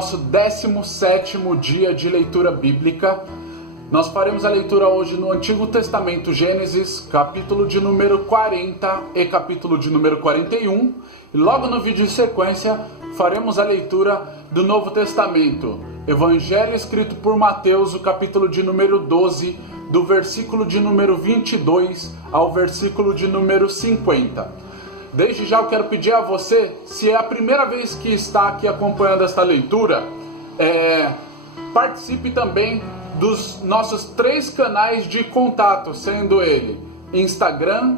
nosso 17º dia de leitura bíblica. Nós faremos a leitura hoje no Antigo Testamento, Gênesis, capítulo de número 40 e capítulo de número 41. E logo no vídeo de sequência, faremos a leitura do Novo Testamento, Evangelho escrito por Mateus, o capítulo de número 12, do versículo de número 22 ao versículo de número 50. Desde já eu quero pedir a você, se é a primeira vez que está aqui acompanhando esta leitura, participe também dos nossos 3 canais de contato, sendo ele Instagram,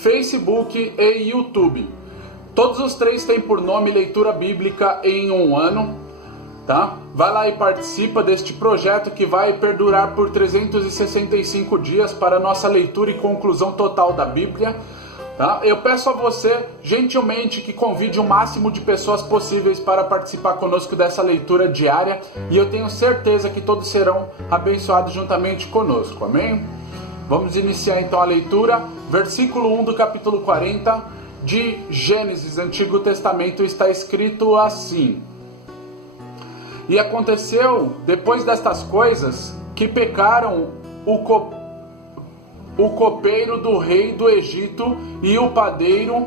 Facebook e YouTube. Todos os 3 têm por nome Leitura Bíblica em um Ano, tá? Vai lá e participa deste projeto que vai perdurar por 365 dias para a nossa leitura e conclusão total da Bíblia. Tá? Eu peço a você, gentilmente, que convide o máximo de pessoas possíveis para participar conosco dessa leitura diária, e eu tenho certeza que todos serão abençoados juntamente conosco, amém? Vamos iniciar então a leitura. Versículo 1 do capítulo 40 de Gênesis, Antigo Testamento, está escrito assim: E aconteceu, depois destas coisas, que pecaram o copeiro do rei do Egito e o padeiro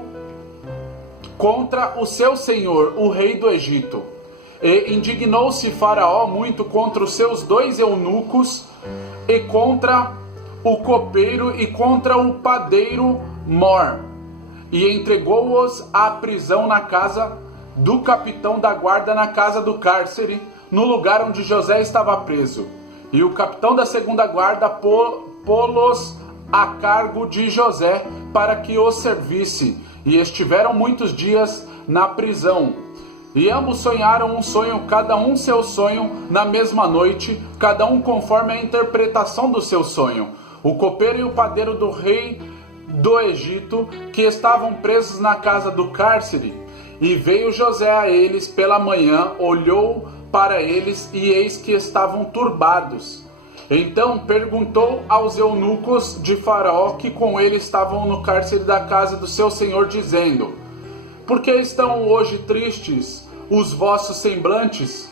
contra o seu senhor, o rei do Egito. E indignou-se Faraó muito contra os seus 2 eunucos, e contra o copeiro e contra o padeiro Mor, e entregou-os à prisão na casa do capitão da guarda, na casa do cárcere, no lugar onde José estava preso. E o capitão da segunda guarda pô-los a cargo de José para que o servisse, e estiveram muitos dias na prisão. E ambos sonharam um sonho, cada um seu sonho, na mesma noite, cada um conforme a interpretação do seu sonho. O copeiro e o padeiro do rei do Egito, que estavam presos na casa do cárcere. E veio José a eles pela manhã, olhou para eles, e eis que estavam turbados. Então perguntou aos eunucos de Faraó, que com ele estavam no cárcere da casa do seu senhor, dizendo: Por que estão hoje tristes os vossos semblantes?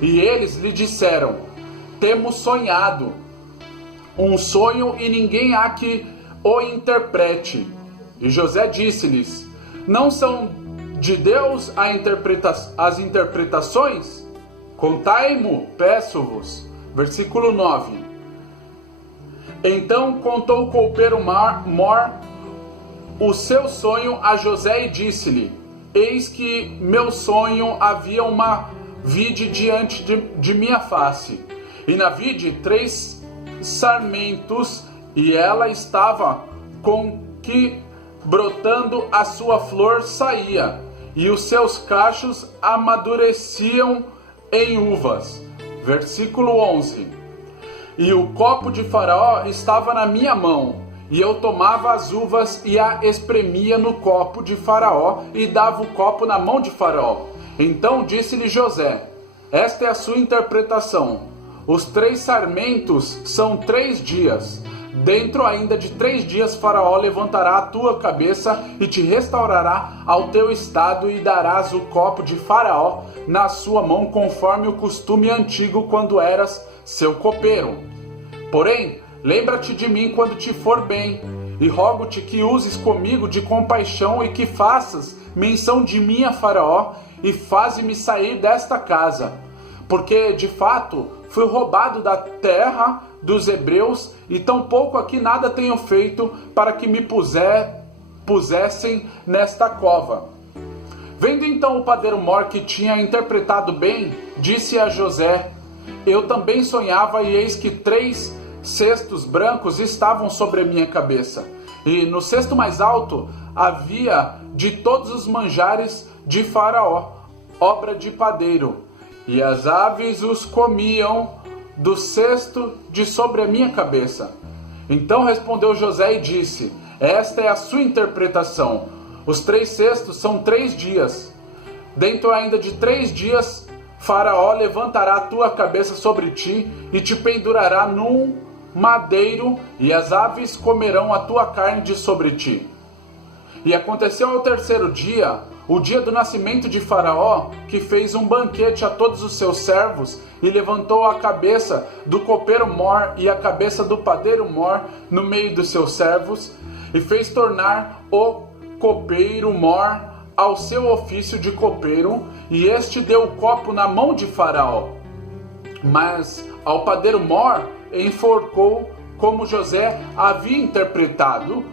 E eles lhe disseram: Temos sonhado um sonho, e ninguém há que o interprete. E José disse-lhes: Não são de Deus as interpretações? Contai-mo, peço-vos. Versículo 9. Então contou o copeiro Mor o seu sonho a José e disse-lhe: Eis que meu sonho havia uma vide diante de minha face, e na vide 3 sarmentos, e ela estava com que brotando a sua flor saía, e os seus cachos amadureciam em uvas. Versículo 11. E o copo de Faraó estava na minha mão, e eu tomava as uvas e a espremia no copo de Faraó, e dava o copo na mão de Faraó. Então disse-lhe José: Esta é a sua interpretação. Os 3 sarmentos são 3 dias. Dentro ainda de 3 dias Faraó levantará a tua cabeça e te restaurará ao teu estado, e darás o copo de Faraó na sua mão, conforme o costume antigo, quando eras seu copeiro. Porém, lembra-te de mim quando te for bem, e rogo-te que uses comigo de compaixão, e que faças menção de mim a Faraó, e faze-me sair desta casa. Porque, de fato, fui roubado da terra dos hebreus, e tampouco aqui nada tenho feito para que me pusessem nesta cova. Vendo então o padeiro Mor que tinha interpretado bem, disse a José: Eu também sonhava, e eis que 3 cestos brancos estavam sobre a minha cabeça, e no cesto mais alto havia de todos os manjares de Faraó, obra de padeiro, e as aves os comiam do cesto de sobre a minha cabeça. Então respondeu José e disse: Esta é a sua interpretação. Os 3 cestos são 3 dias. Dentro ainda de 3 dias, Faraó levantará a tua cabeça sobre ti e te pendurará num madeiro, e as aves comerão a tua carne de sobre ti. E aconteceu ao 3º dia, o dia do nascimento de Faraó, que fez um banquete a todos os seus servos, e levantou a cabeça do copeiro Mor e a cabeça do padeiro Mor no meio dos seus servos, e fez tornar o copeiro Mor ao seu ofício de copeiro, e este deu o copo na mão de Faraó. Mas ao padeiro Mor enforcou como José havia interpretado.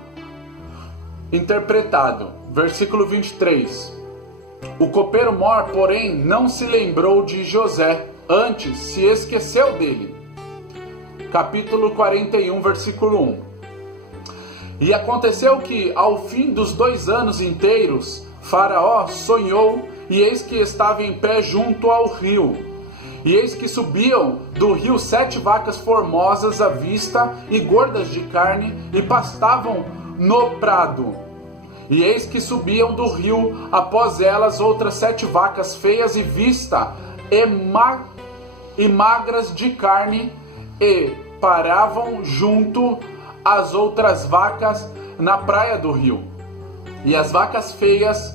Versículo 23. O copeiro Mor, porém, não se lembrou de José, antes se esqueceu dele. Capítulo 41, versículo 1. E aconteceu que, ao fim dos 2 anos inteiros, Faraó sonhou, e eis que estava em pé junto ao rio. E eis que subiam do rio 7 vacas formosas à vista e gordas de carne, e pastavam no prado. E eis que subiam do rio após elas outras 7 vacas feias e vista e magras de carne, e paravam junto às outras vacas na praia do rio. E as vacas feias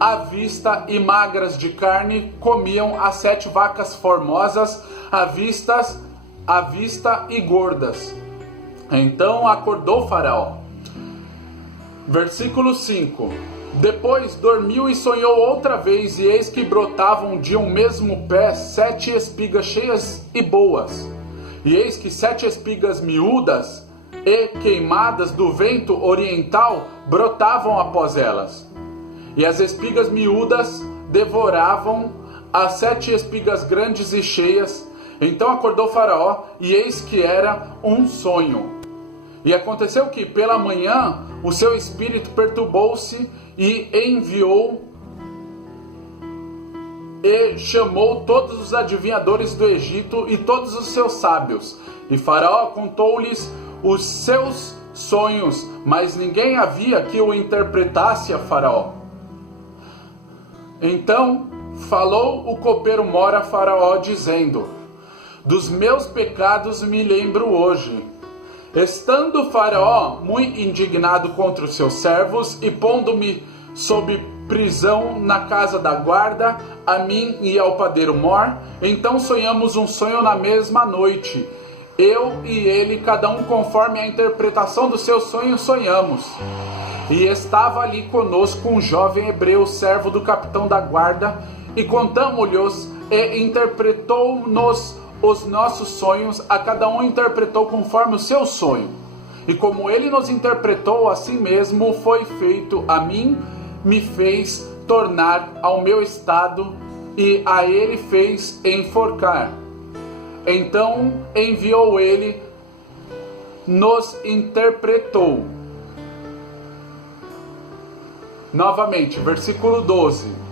à vista e magras de carne comiam as 7 vacas formosas à vista e gordas. Então acordou Faraó. Versículo 5. Depois dormiu e sonhou outra vez, e eis que brotavam de um mesmo pé 7 espigas cheias e boas. E eis que 7 espigas miúdas e queimadas do vento oriental brotavam após elas. E as espigas miúdas devoravam as 7 espigas grandes e cheias. Então acordou Faraó, e eis que era um sonho. E aconteceu que, pela manhã, o seu espírito perturbou-se e enviou e chamou todos os adivinhadores do Egito e todos os seus sábios. E Faraó contou-lhes os seus sonhos, mas ninguém havia que o interpretasse a Faraó. Então falou o copeiro Mor a Faraó, dizendo: dos meus pecados me lembro hoje. Estando Faraó muito indignado contra os seus servos, e pondo-me sob prisão na casa da guarda, a mim e ao padeiro Mor, então sonhamos um sonho na mesma noite. Eu e ele, cada um conforme a interpretação do seu sonho, sonhamos. E estava ali conosco um jovem hebreu, servo do capitão da guarda, e contamo-lhes e interpretou-nos os nossos sonhos, a cada um interpretou conforme o seu sonho. E como ele nos interpretou, assim mesmo foi feito a mim, me fez tornar ao meu estado, e a ele fez enforcar. Então enviou ele, nos interpretou. Novamente, versículo 12.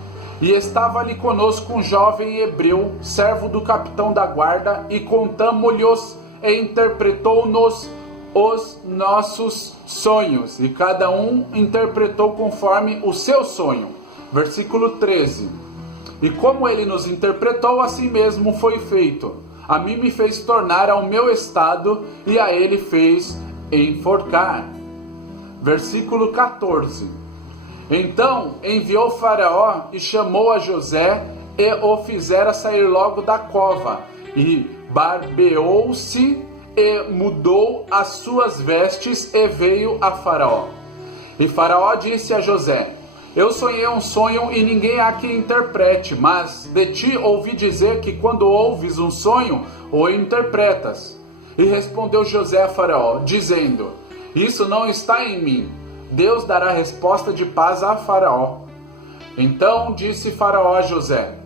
E estava ali conosco um jovem hebreu, servo do capitão da guarda, e contamo-lhes e interpretou-nos os nossos sonhos. E cada um interpretou conforme o seu sonho. Versículo 13. E como ele nos interpretou, assim mesmo foi feito. A mim me fez tornar ao meu estado, e a ele fez enforcar. Versículo 14. Então enviou Faraó e chamou a José, e o fizera sair logo da cova, e barbeou-se e mudou as suas vestes, e veio a Faraó. E Faraó disse a José: eu sonhei um sonho, e ninguém há que interprete, mas de ti ouvi dizer que quando ouves um sonho, o interpretas. E respondeu José a Faraó, dizendo: isso não está em mim. Deus dará resposta de paz a Faraó. Então disse Faraó a José: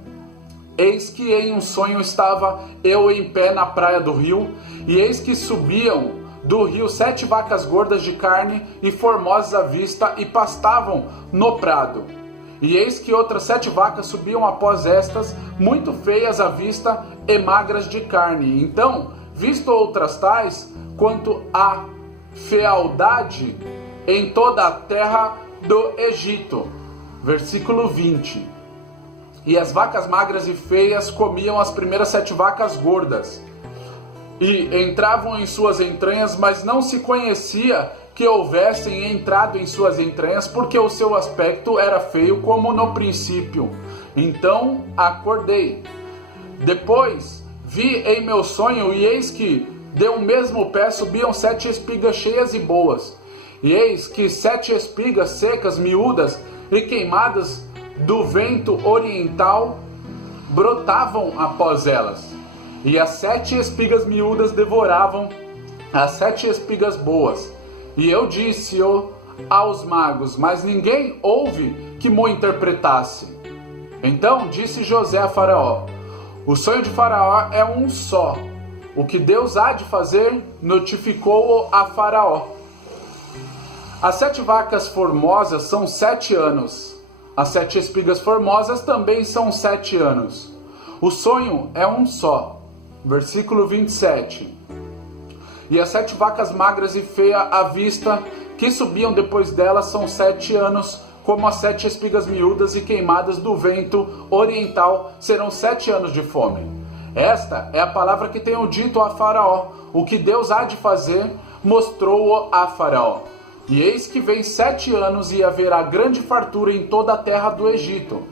eis que em um sonho estava eu em pé na praia do rio, e eis que subiam do rio 7 vacas gordas de carne e formosas à vista, e pastavam no prado. E eis que outras 7 vacas subiam após estas, muito feias à vista e magras de carne. Então, visto outras tais, quanto à fealdade em toda a terra do Egito. Versículo 20. E as vacas magras e feias comiam as primeiras 7 vacas gordas, e entravam em suas entranhas, mas não se conhecia que houvessem entrado em suas entranhas, porque o seu aspecto era feio como no princípio. Então acordei. Depois vi em meu sonho, e eis que de um mesmo pé subiam 7 espigas cheias e boas. E eis que 7 espigas secas, miúdas e queimadas do vento oriental brotavam após elas. E as 7 espigas miúdas devoravam as 7 espigas boas. E eu disse aos magos, mas ninguém houve que mo interpretasse. Então disse José a Faraó: o sonho de Faraó é um só. O que Deus há de fazer, notificou-o a Faraó. As 7 vacas formosas são 7 anos. As 7 espigas formosas também são 7 anos. O sonho é um só. Versículo 27. E as 7 vacas magras e feias à vista, que subiam depois delas, são 7 anos, como as 7 espigas miúdas e queimadas do vento oriental serão 7 anos de fome. Esta é a palavra que tenho dito a Faraó. O que Deus há de fazer, mostrou-o a Faraó. E eis que vem 7 anos e haverá grande fartura em toda a terra do Egito.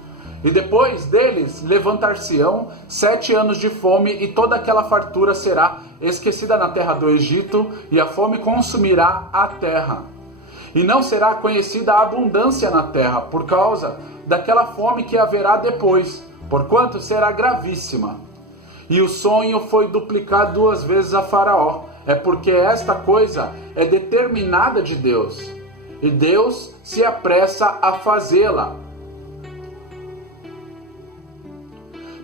E depois deles levantar-se-ão 7 anos de fome, e toda aquela fartura será esquecida na terra do Egito, e a fome consumirá a terra. E não será conhecida a abundância na terra, por causa daquela fome que haverá depois, porquanto será gravíssima. E o sonho foi duplicado 2 vezes a Faraó. É porque esta coisa é determinada de Deus, e Deus se apressa a fazê-la.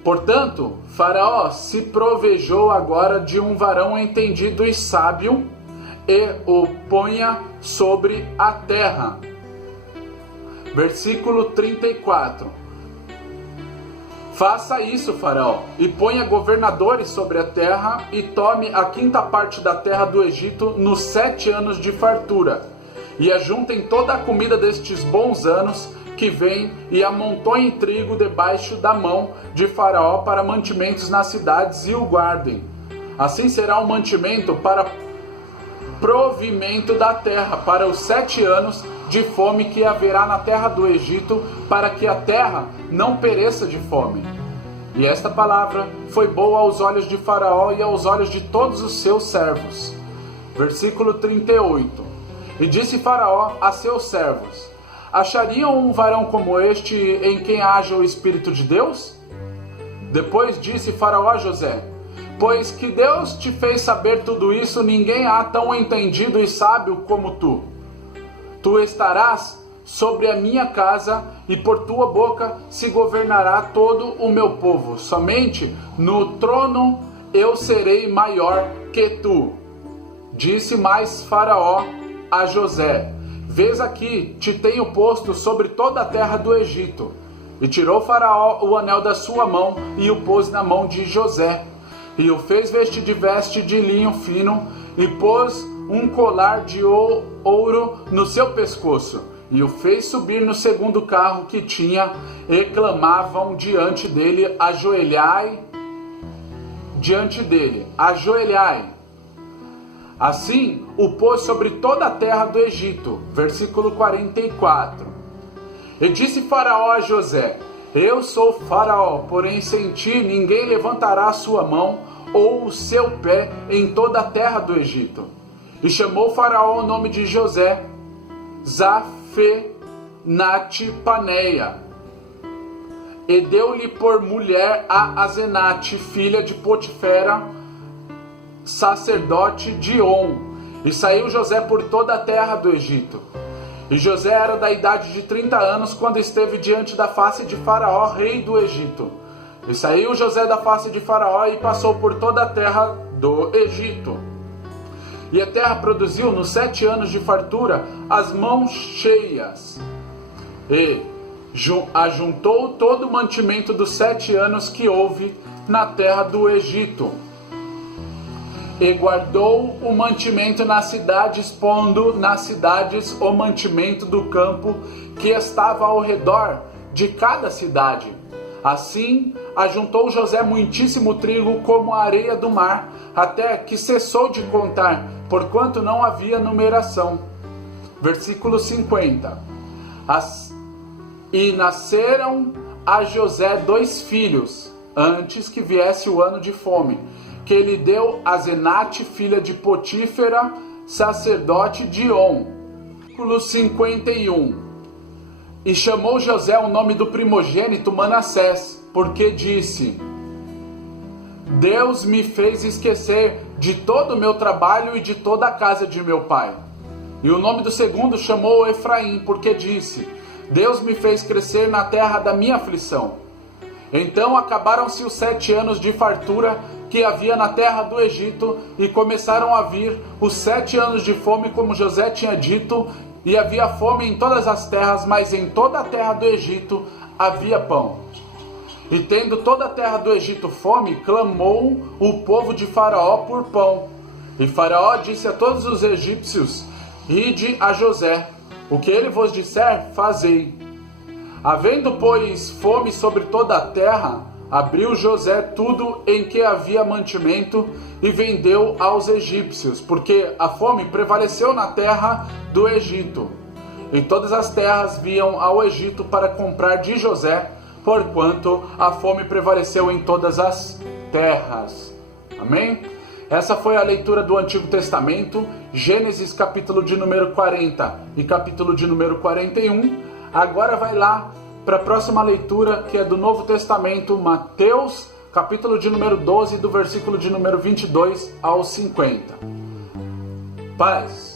Portanto, Faraó se provejou agora de um varão entendido e sábio, e o ponha sobre a terra. Versículo 34. Faça isso, Faraó, e ponha governadores sobre a terra, e tome a 5ª parte da terra do Egito nos 7 anos de fartura, e ajuntem toda a comida destes bons anos que vêm, e amontoem trigo debaixo da mão de Faraó para mantimentos nas cidades, e o guardem. Assim será o mantimento para provimento da terra, para os 7 anos de fome que haverá na terra do Egito, para que a terra não pereça de fome. E esta palavra foi boa aos olhos de Faraó e aos olhos de todos os seus servos. Versículo 38. E disse Faraó a seus servos: achariam um varão como este em quem haja o Espírito de Deus? Depois disse Faraó a José: pois que Deus te fez saber tudo isso, ninguém há tão entendido e sábio como tu. Tu estarás sobre a minha casa, e por tua boca se governará todo o meu povo. Somente no trono eu serei maior que tu. Disse mais Faraó a José: vês aqui, te tenho posto sobre toda a terra do Egito. E tirou Faraó o anel da sua mão, e o pôs na mão de José. E o fez vestir de veste de linho fino, e pôs um colar de ouro no seu pescoço, e o fez subir no 2º carro que tinha, e clamavam diante dele: ajoelhai, diante dele, ajoelhai. Assim o pôs sobre toda a terra do Egito. Versículo 44. E disse Faraó a José: eu sou Faraó, porém sem ti ninguém levantará a sua mão ou o seu pé em toda a terra do Egito. E chamou Faraó o nome de José Zafenate-Paneia, e deu-lhe por mulher a Asenate, filha de Potifera, sacerdote de On. E saiu José por toda a terra do Egito. E José era da idade de 30 anos quando esteve diante da face de Faraó, rei do Egito. E saiu José da face de Faraó e passou por toda a terra do Egito. E a terra produziu nos 7 anos de fartura as mãos cheias. E ajuntou todo o mantimento dos 7 anos que houve na terra do Egito. E guardou o mantimento nas cidades, pondo nas cidades o mantimento do campo que estava ao redor de cada cidade. Assim ajuntou José muitíssimo trigo como a areia do mar, até que cessou de contar, porquanto não havia numeração. Versículo 50. E nasceram a José 2 filhos, antes que viesse o ano de fome, que ele deu a Zenate, filha de Potífera, sacerdote de On. Versículo 51. E chamou José o nome do primogênito Manassés, porque disse: Deus me fez esquecer de todo o meu trabalho e de toda a casa de meu pai. E o nome do segundo chamou Efraim, porque disse: Deus me fez crescer na terra da minha aflição. Então acabaram-se os 7 anos de fartura que havia na terra do Egito, e começaram a vir os 7 anos de fome, como José tinha dito, e havia fome em todas as terras, mas em toda a terra do Egito havia pão. E tendo toda a terra do Egito fome, clamou o povo de Faraó por pão. E Faraó disse a todos os egípcios: Ide a José, o que ele vos disser, fazei. Havendo, pois, fome sobre toda a terra, abriu José tudo em que havia mantimento e vendeu aos egípcios, porque a fome prevaleceu na terra do Egito. E todas as terras vinham ao Egito para comprar de José, porquanto a fome prevaleceu em todas as terras. Amém? Essa foi a leitura do Antigo Testamento, Gênesis capítulo de número 40 e capítulo de número 41. Agora vai lá para a próxima leitura, que é do Novo Testamento, Mateus capítulo de número 12, do versículo de número 22 ao 50. Paz.